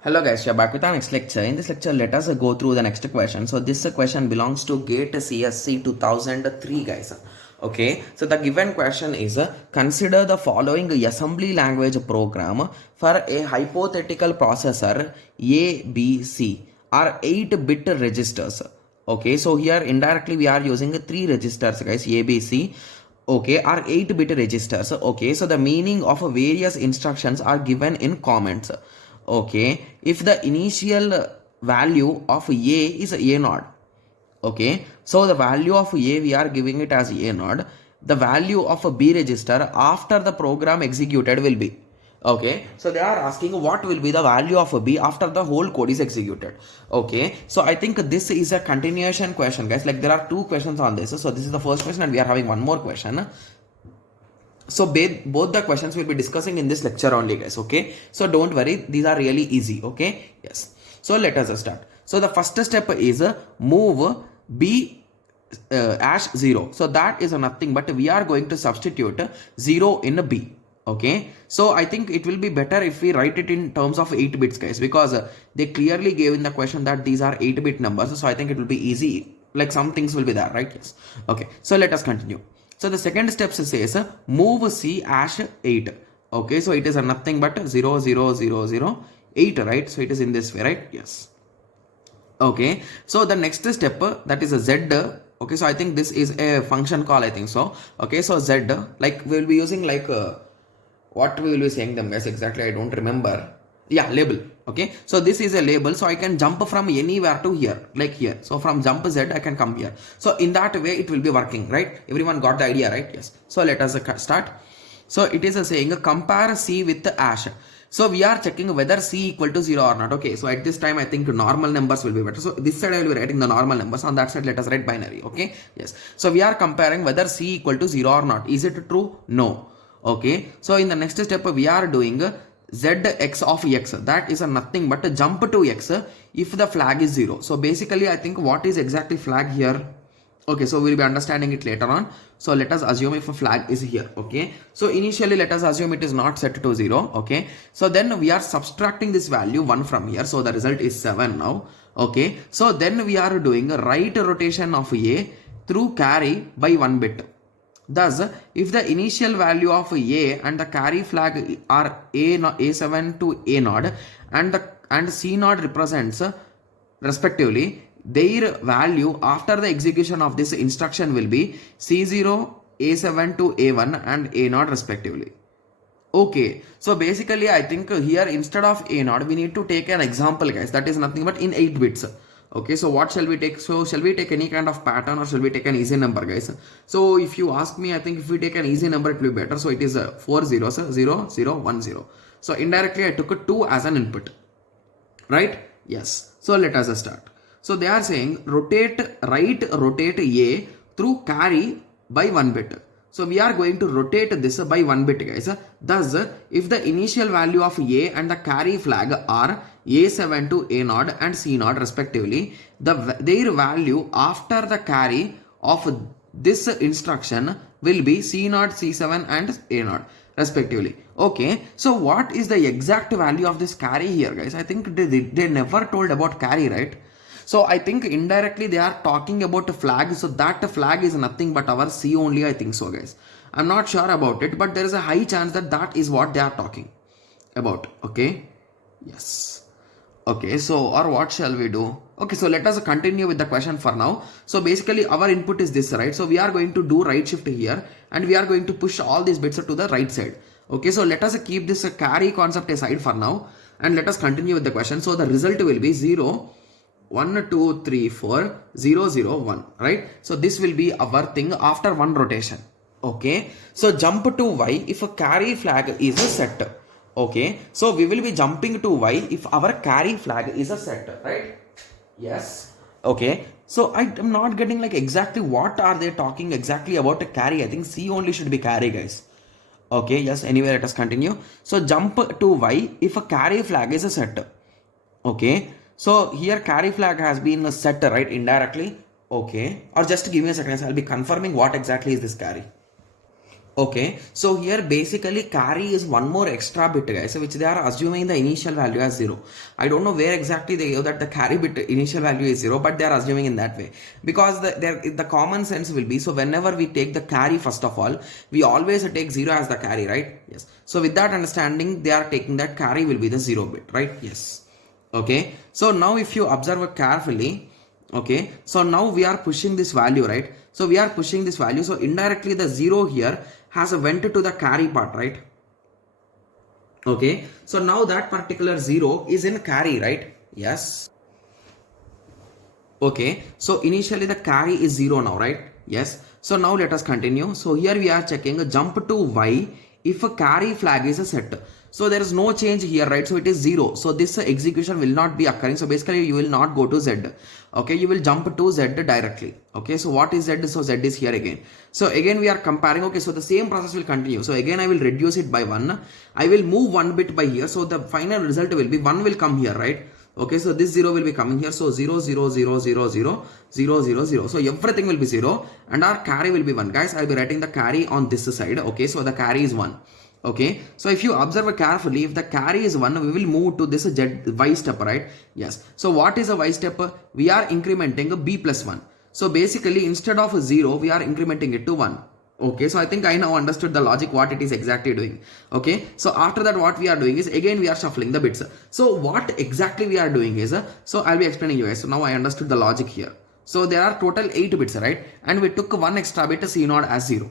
Hello guys, we are back with our next lecture. In this lecture, let us go through the next question. So this question belongs to GATE CSC 2003 guys. Okay, so the given question is consider the following assembly language program for a hypothetical processor ABC are 8-bit registers. Okay, so here indirectly we are using 3 registers guys, ABC. Okay, are 8-bit registers. Okay, so the meaning of various instructions are given in comments. Okay, if the initial value of a is a naught. Okay, so the value of a we are giving it as a naught. The value of a b register after the program executed will be. Okay, so they are asking what will be the value of a b after the whole code is executed. Okay, so I think this is a continuation question guys, like there are two questions on this. So this is the first question and we are having one more question. So both the questions we'll be discussing in this lecture only guys. Okay, so don't worry, these are really easy. Okay, yes, so let us start. So the first step is move b hash 0. So that is nothing but we are going to substitute 0 in a b. Okay, so I think it will be better if we write it in terms of 8 bits guys, because they clearly gave in the question that these are 8-bit numbers. So I think it will be easy, like some things will be there, right? Yes. Okay, so let us continue. So the second step says move C hash 8. Okay, so it is nothing but 0 0 0 0 8, right? So it is in this way, right? Yes. Okay, so the next step that is a Z. Okay, so I think this is a function call, I think so. Okay, so Z, like we will be using like what we will be saying them guys exactly, I don't remember. Yeah, label. Okay, so this is a label, so I can jump from anywhere to here, like here. So from jump Z I can come here. So in that way it will be working, right? Everyone got the idea, right? Yes. So let us start. So it is saying compare C with the hash. So we are checking whether C equal to 0 or not. Okay, so at this time I think normal numbers will be better. So this side I will be writing the normal numbers, on that side let us write binary. Okay, yes. So we are comparing whether C equal to 0 or not. Is it true? No. Okay, so in the next step we are doing zx of x, that is a nothing but a jump to x if the flag is 0. So basically I think what is exactly flag here. Okay, so we'll be understanding it later on. So let us assume if a flag is here. Okay, so initially let us assume it is not set to 0. Okay, so then we are subtracting this value 1 from here, so the result is 7 now. Okay, so then we are doing a right rotation of a through carry by 1 bit. Thus, if the initial value of A and the carry flag are A7 to A0 and C0 represents respectively, their value after the execution of this instruction will be C0, A7 to A1 and A0 respectively. Okay, so basically I think here instead of A0 we need to take an example guys, that is nothing but in 8 bits. Okay, so what shall we take? So shall we take any kind of pattern or shall we take an easy number guys? So if you ask me, I think if we take an easy number it will be better. So it is 4 zeros, 0 0 1 0. So indirectly I took a 2 as an input, right? Yes. So let us start. So they are saying rotate A through carry by 1 bit. So we are going to rotate this by 1 bit guys. Thus if the initial value of A and the carry flag are A7 to A0 and C0 respectively, their value after the carry of this instruction will be C0, C7 and A0 respectively. Okay, so what is the exact value of this carry here guys? I think they never told about carry, right? So I think indirectly they are talking about a flag. So that flag is nothing but our C only, I think so guys. I'm not sure about it, but there is a high chance that that is what they are talking about. Okay, yes. Okay, so or what shall we do? Okay, so let us continue with the question for now. So basically our input is this, right? So we are going to do right shift here and we are going to push all these bits to the right side. Okay, so let us keep this carry concept aside for now and let us continue with the question. So the result will be 0 1 2 3 4 0 0 1, right? So this will be our thing after one rotation. Okay, so jump to y if a carry flag is a set. Okay, so we will be jumping to y if our carry flag is a set, right? Yes. Okay, so I am not getting like exactly what are they talking exactly about a carry. I think C only should be carry guys. Okay, yes, anyway let us continue. So jump to y if a carry flag is a set. Okay, so here carry flag has been set, right, indirectly. Okay, or just give me a second, I'll be confirming what exactly is this carry. Okay, so here basically carry is one more extra bit, guys, which they are assuming the initial value as 0. I don't know where exactly they know that the carry bit initial value is 0, but they are assuming in that way because the common sense will be, so whenever we take the carry, first of all, we always take 0 as the carry, right? Yes. So with that understanding, they are taking that carry will be the 0 bit, right? Yes. Okay, so now if you observe carefully, okay, so now we are pushing this value, right? So we are pushing this value, so indirectly the 0 here has a went to the carry part, right? Okay, so now that particular 0 is in carry, right? Yes. Okay, so initially the carry is 0 now, right? Yes. So now let us continue. So here we are checking a jump to y if a carry flag is a set. So there is no change here, right? So it is 0. So this execution will not be occurring. So basically you will not go to z. Okay, you will jump to z directly. Okay, so what is z? So z is here again. So again we are comparing. Okay, so the same process will continue. So again I will reduce it by 1. I will move 1 bit by here. So the final result will be 1 will come here, right? Okay, so this 0 will be coming here. So 0, 0, 0, 0, 0, 0, 0, 0. So everything will be 0 and our carry will be 1. Guys, I'll be writing the carry on this side. Okay, so the carry is 1. Okay, so if you observe carefully, if the carry is 1, we will move to this y step, right? Yes. So what is a y step? We are incrementing a b plus 1. So basically instead of 0, we are incrementing it to 1. Okay, so I think I now understood the logic what it is exactly doing. Okay, so after that what we are doing is again we are shuffling the bits. So what exactly we are doing is, so I'll be explaining you guys. So now I understood the logic here. So there are total 8 bits, right? And we took one extra bit C0 as 0.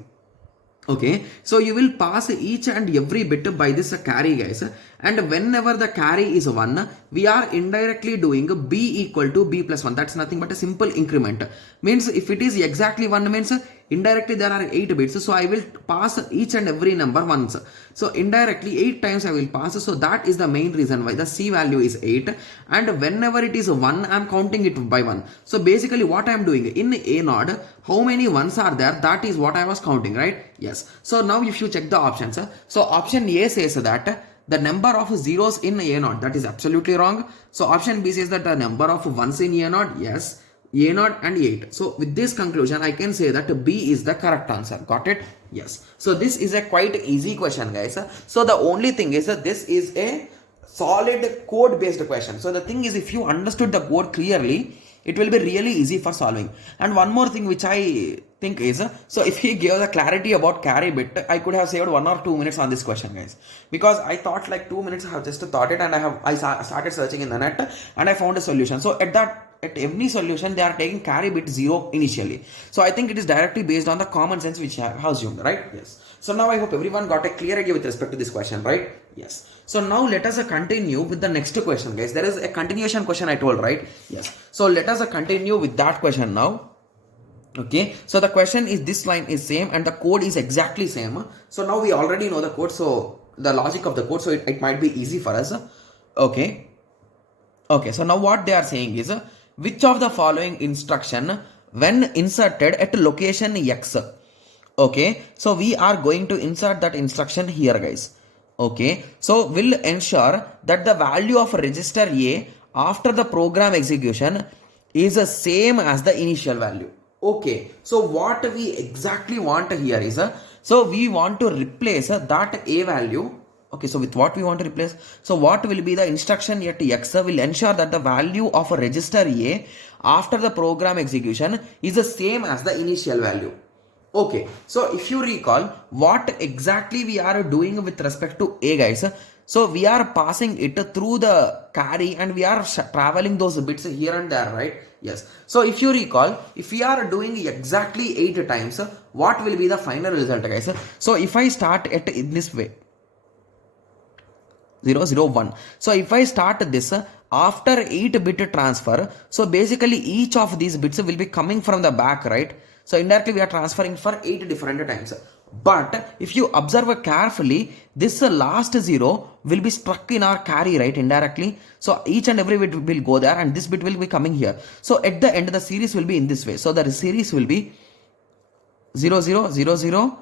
Okay, so you will pass each and every bit by this carry, guys, and whenever the carry is 1, we are indirectly doing b equal to b plus 1. That's nothing but a simple increment. Means if it is exactly 1 means indirectly there are 8 bits, so I will pass each and every number once. So indirectly 8 times I will pass, so that is the main reason why the C value is 8, and whenever it is 1 I am counting it by 1. So basically what I am doing in A node, how many ones are there, that is what I was counting, right? Yes. So now if you check the options, so option A says that the number of zeros in A node, that is absolutely wrong. So option B says that the number of ones in A node, yes, A node and 8. So with this conclusion, I can say that B is the correct answer. Got it? Yes. So this is a quite easy question, guys. So the only thing is that this is a solid code based question. So the thing is, if you understood the code clearly, it will be really easy for solving. And one more thing which I think is, so if he gave the clarity about carry bit, I could have saved 1 or 2 minutes on this question, guys, because I thought like 2 minutes I have just thought it, and I started searching in the net and I found a solution. So at any solution they are taking carry bit 0 initially. So I think it is directly based on the common sense which I have assumed, right? Yes. So now I hope everyone got a clear idea with respect to this question, right? Yes. So now let us continue with the next question, guys. There is a continuation question I told, right? Yes. So let us continue with that question now. Okay. So the question is, this line is same and the code is exactly same. So now we already know the code. So the logic of the code. So it might be easy for us. Okay. Okay. So now what they are saying is, which of the following instruction when inserted at location X? Okay. So we are going to insert that instruction here, guys. Okay, so will ensure that the value of register A after the program execution is the same as the initial value. Okay, so what we exactly want here is, so we want to replace that A value. Okay, so with what we want to replace? So what will be the instruction at X will ensure that the value of a register A after the program execution is the same as the initial value. Okay, so if you recall what exactly we are doing with respect to A, guys, so we are passing it through the carry and we are traveling those bits here and there, right? Yes. So if you recall, if we are doing exactly 8 times, what will be the final result, guys? So if I start it in this way, 0, 0, 1. So if I start this after 8-bit transfer, so basically each of these bits will be coming from the back, right? So indirectly we are transferring for 8 different times. But if you observe carefully, this last 0 will be struck in our carry, right, indirectly. So each and every bit will go there and this bit will be coming here. So at the end the series will be in this way. So the series will be 0, 0, 0, 0.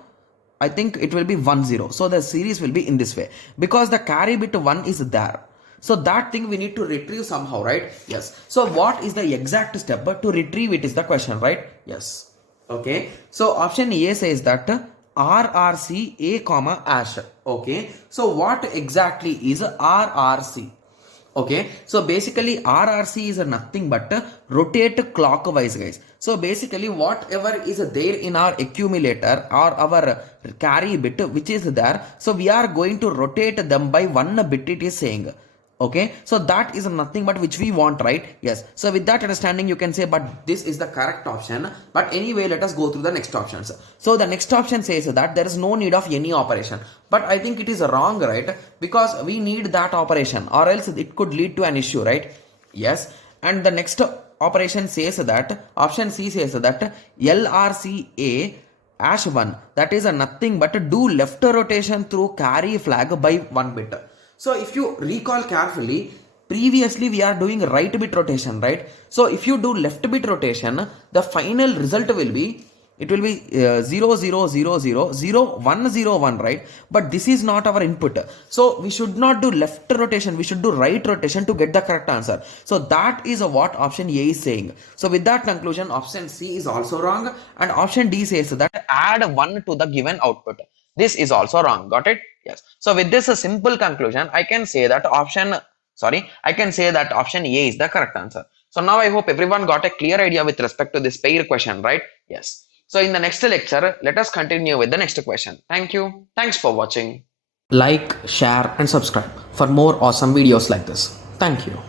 I think it will be 1, 0. So the series will be in this way because the carry bit 1 is there. So that thing we need to retrieve somehow, right? Yes. So what is the exact step to retrieve it is the question, right? Yes. Okay. So option A says that RRC A comma hash. Okay, so what exactly is RRC? Okay, so basically RRC is nothing but rotate clockwise, guys. So basically whatever is there in our accumulator or our carry bit which is there, so we are going to rotate them by one bit, it is saying. Okay, so that is nothing but which we want, right? Yes, so with that understanding you can say, but this is the correct option. But anyway, let us go through the next options. So the next option says that there is no need of any operation, but I think it is wrong, right? Because we need that operation or else it could lead to an issue, right? Yes, and the next operation says that option C says that LRCA hash 1, that is a nothing but do left rotation through carry flag by 1 bit. So if you recall carefully, previously we are doing right bit rotation, right? So if you do left bit rotation, the final result will be, it will be 0 0 0 0 0 1 0 1, right? But this is not our input, so we should not do left rotation, we should do right rotation to get the correct answer. So that is what option A is saying. So with that conclusion, option C is also wrong, and option D says that add 1 to the given output. This is also wrong. Got it? Yes. So with this a simple conclusion, I can say that option A is the correct answer. So now I hope everyone got a clear idea with respect to this pair question, right? Yes. So in the next lecture, let us continue with the next question. Thank you. Thanks for watching. Like, share and subscribe for more awesome videos like this. Thank you.